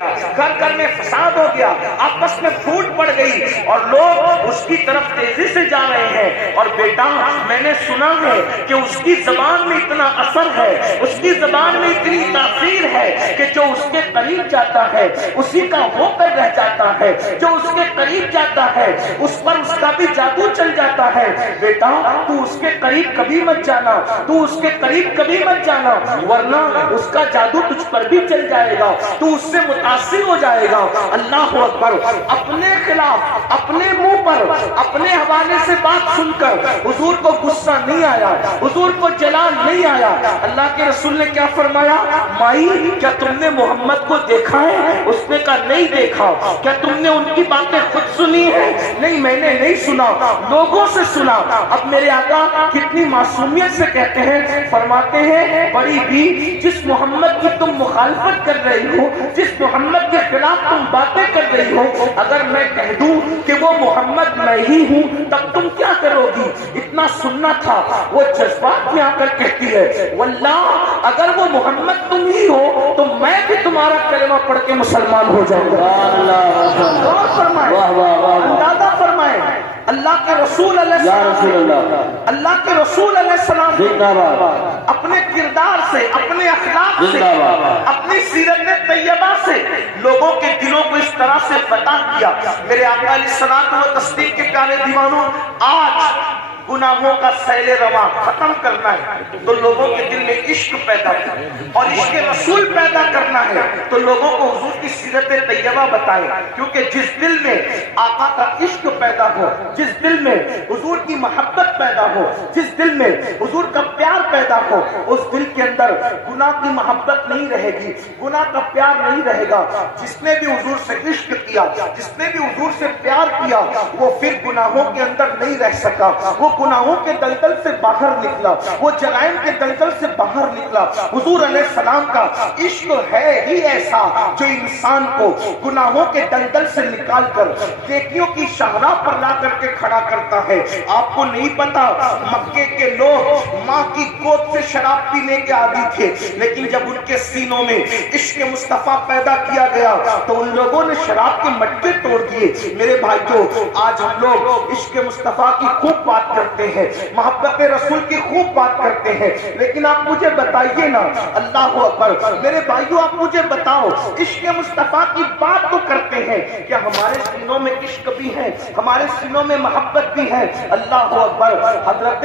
گھر گھر میں فساد ہو گیا، آپس میں پھوٹ پڑ گئی اور لوگ اس کی طرف تیزی سے جا رہے ہیں۔ اور بیٹا میں نے سنا ہے کہ اس کی زبان میں اتنا اثر ہے، اس کی زبان میں اتنی تاثیر ہے کہ جو اس کے قریب جاتا ہے اسی کا ہو کر رہ جاتا ہے، جو اس کے قریب جاتا ہے اس پر اس کا بھی جادو چل جاتا ہے۔ بیٹا تو اس کے قریب کبھی مت جانا، تو اس کے قریب کبھی مت جانا، ورنہ اس کا جادو تجھ پر بھی چل جائے گا، تو اس سے متاثر ہو جائے گا۔ اللہ اکبر۔ اپنے خلاف اپنے منہ پر اپنے حوالے سے بات سن کر حضور کو غصہ نہیں آیا، حضور کو جلال نہیں آیا۔ اللہ کے رسول نے کیا فرمایا؟ مائی کیا تم نے محمد کو دیکھا ہے؟ اس نے کہا نہیں دیکھا۔ کیا تم نے ان کی باتیں خود سنی ہے؟ نہیں میں نے نہیں سنا، لوگوں سے سنا۔ اب میرے آقا کتنی معصومیت سے کہتے ہیں، فرماتے ہیں بڑی بھی جس محمد کی تم مخالفت کر رہی ہو، جس محمد کے خلاف تم باتیں کر رہی ہو، اگر میں کہہ دوں کہ وہ محمد میں ہی ہوں تب تم کیا کرو گی؟ اتنا سننا تھا۔ وہ جذبات میں آ کر کہتی ہے واللہ اگر وہ محمد تم ہی ہو تو میں بھی تمہارا کلمہ پڑھ کے مسلمان ہو جاؤں گا۔ اندازہ فرمائے اللہ کے رسول علیہ السلام، اللہ کے رسول علیہ السلام اپنے کردار سے، اپنے اخلاق سے، اپنی سیرت طیبہ سے لوگوں کے دلوں کو اس طرح سے فتح کیا۔ میرے آقا علیہ الصلوۃ والتسلیم کے پیارے دیوانوں، آج گناہوں کا سیل رواں ختم کرنا ہے تو لوگوں کے دل میں عشق پیدا کرنا، اور عشق رسول پیدا کرنا ہے تو لوگوں کو حضور کی سیرت طیبہ بتائیں، کیونکہ جس دل میں آقا کا عشق پیدا ہو، جس دل میں حضور کی محبت پیدا ہو، جس دل میں حضور کا پیار پیدا ہو، اس دل کے اندر گناہ کی محبت نہیں رہے گی، گناہ کا پیار نہیں رہے گا۔ جس نے بھی حضور سے عشق کیا، جس نے بھی حضور سے پیار کیا، وہ پھر گناہوں کے اندر نہیں رہ سکا، وہ گناہوں کے دلدل سے باہر نکلا، وہ جرائم کے دلدل سے باہر نکلا۔ حضور علیہ السلام کا عشق ہے ہی ایسا جو انسان کو گناہوں کے دلدل سے نکال کر نیکیوں کی شاہراہ پر لا کر کے کھڑا کرتا ہے۔ آپ کو نہیں پتا مکے کے لوگ ماں کی گود سے شراب پینے کے عادی تھے، لیکن جب ان کے سینوں میں عشق مصطفیٰ پیدا کیا گیا تو ان لوگوں نے شراب کے مٹکے توڑ دیے۔ میرے بھائیوں آج ہم لوگ عشق مصطفیٰ کی خوب بات کرتے ہیں، محبت رسول کی خوب بات کرتے ہیں، لیکن آپ مجھے بتائیے نا، اللہ اکبر، میرے بھائیوں آپ مجھے بتاؤ عشق مصطفیٰ کی بات تو کرتے ہیں، کیا ہمارے سینوں میں عشق بھی ہے، ہمارے سینوں میں محبت بھی ہے؟ اللہ اکبر۔ حضرت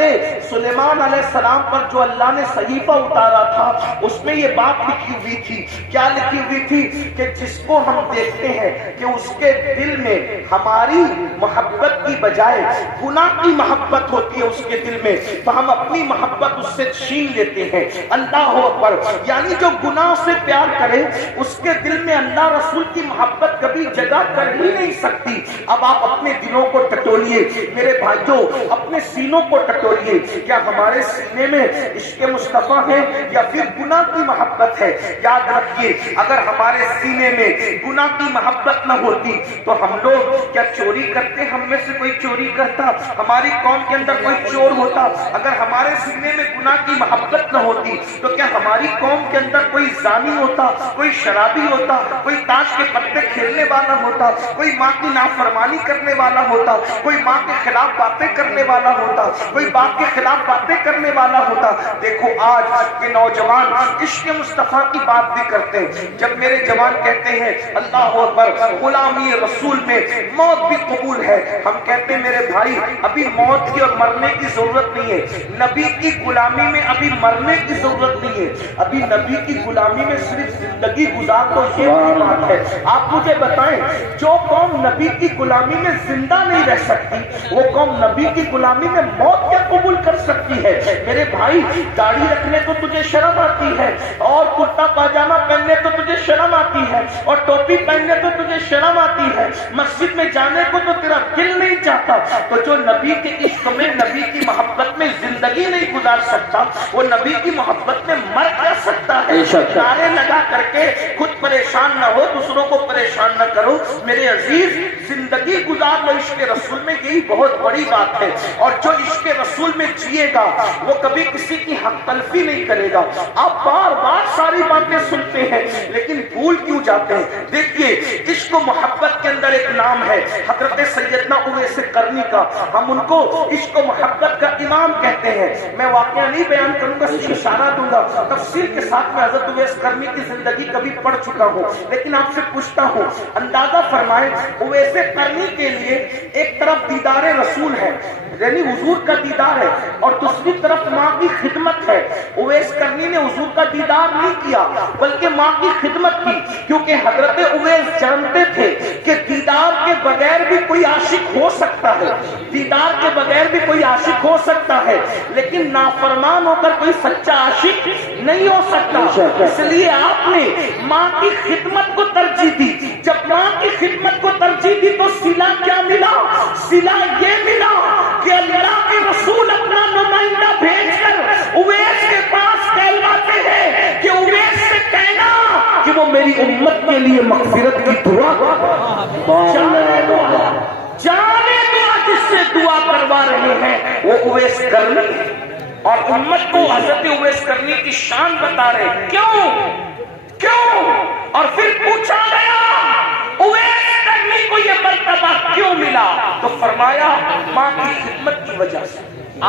سلیمان علیہ السلام پر جو اللہ نے صحیفہ اتارا تھا اس میں یہ بات لکھی ہوئی تھی، کیا لکھی ہوئی تھی؟ کہ جس کو ہم دیکھتے ہیں کہ اس کے دل میں ہماری محبت کی بجائے گناہ کی محبت ہوتی ہے اس کے دل میں، تو ہم اپنی محبت اس سے چھین لیتے ہیں۔ اللہ اکبر۔ یعنی جو گناہ سے پیار کرے اس کے دل میں اللہ رسول کی محبت کبھی جگہ کر ہی نہیں سکتی۔ اب آپ اپنے دلوں کو ٹٹولیے میرے بھائیوں، اپنے سینوں کو ٹٹولیے، کیا ہمارے سینے میں عشق مصطفیٰ ہے یا پھر گناہ کی محبت ہے؟ یاد رکھیے اگر ہمارے سینے میں گناہ کی محبت نہ ہوتی تو ہم لوگ کیا چوری کرتے؟ ہم میں سے کوئی چوری کرتا؟ ہماری قوم کے اندر کوئی چور ہوتا؟ اگر ہمارے سینے میں گناہ کی محبت نہ ہوتی تو کیا ہماری قوم کے اندر کوئی زانی ہوتا، کوئی شرابی ہوتا، کوئی تاش کے پتے کھیلنے والا ہوتا، کوئی ماں کی نافرمانی کرنے والا ہوتا، کوئی ماں کے خلاف باتیں کرنے والا ہوتا، کوئی باپ کے خلاف باتیں کرنے والا ہوتا؟ دیکھو آج کے نوجوان عشق مصطفیٰ کی بات بھی کرتے ہیں۔ جب میرے جوان کہتے ہیں اللہ اکبر غلامی رسول میں موت بھی قبول ہے، ہم کہتے ہیں میرے بھائی ابھی موت کی اور مرنے کی ضرورت نہیں ہے، نبی کی غلامی میں ابھی مرنے کی ضرورت نہیں ہے، ابھی نبی کی غلامی میں صرف زندگی گزار تو یہ بات ہے۔ آپ مجھے بتائیں جو قوم نبی کی غلامی میں زندہ نہیں رہ سکتی وہ قوم نبی کی غلامی میں موت کیا قبول کر سکتی ہے؟ میرے بھائی داڑھی رکھنے تو تجھے شرم آتی ہے، اور کرتا پاجامہ پہننے تو تجھے شرم آتی ہے، اور ٹوپی پہننے تو تجھے شرم آتی ہے، مسجد میں جانے کو تو تیرا دل نہیں چاہتا، تو جو نبی کے عشق ہمیں نبی کی محبت میں زندگی نہیں گزار سکتا وہ نبی کی محبت میں مر کر سکتا ہے. نعرے لگا کر کے خود پریشان نہ ہو دوسروں کو پریشان نہ کرو میرے عزیز. زندگی گزار لو عشق رسول میں یہی بہت بڑی بات ہے. اور جو عشق رسول میں جیے گا وہ کبھی کسی کی حق تلفی نہیں کرے گا. آپ بار بار ساری باتیں سنتے ہیں لیکن بھول کیوں جاتے ہیں؟ دیکھیے عشق و محبت کے اندر ایک نام ہے حضرت سیدنا اویس قرنی کا. ہم ان کو عشق و محبت کا امام کہتے ہیں. میں واقعہ نہیں بیان کروں گا صرف اشارہ دوں گا. تفصیل کے ساتھ میں حضرت اویس قرنی کی زندگی کبھی پڑھ چکا ہوں لیکن آپ سے پوچھتا ہوں اندازہ فرمائیں اویس قرنی کے لیے ایک طرف دیدار رسول ہے یعنی حضور کا دیدار ہے اور دوسری طرف ماں کی خدمت ہے. اویس قرنی نے حضور کا دیدار نہیں کیا بلکہ ماں کی خدمت کی کیونکہ حضرت اویس جانتے تھے کہ دیدار کے بغیر بھی کوئی عاشق ہو سکتا ہے. دیدار کے بغیر بھی کوئی عاشق ہو سکتا ہے لیکن نافرمان ہو کر کوئی سچا عاشق نہیں ہو سکتا. اس لیے آپ نے ماں کی خدمت کو ترجیح دی. جب ماں کی خدمت کو ترجیح دی تو صلہ کیا ملا؟ صلہ یہ ملا کہ اللہ کے رسول اپنا نمائندہ بھیج کر اویس کے پاس کہلواتے ہیں کہ اویس سے کہنا کہ وہ میری امت کے لیے مغفرت کی دعا جانے دعا جس سے دعا کروا رہے ہیں وہ اویس قرنی اور امت کو حضرت اویس قرنی کی شان بتا رہے ہیں. کیوں؟ اور پھر پوچھا گیا اویس قرنی کو یہ مرتبہ کیوں ملا تو فرمایا ماں کی خدمت کی وجہ سے.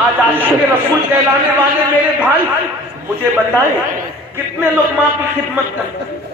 آج عاشق رسول کہلانے والے میرے بھائی مجھے بتائیں کتنے لوگ ماں کی خدمت کرتے ہیں؟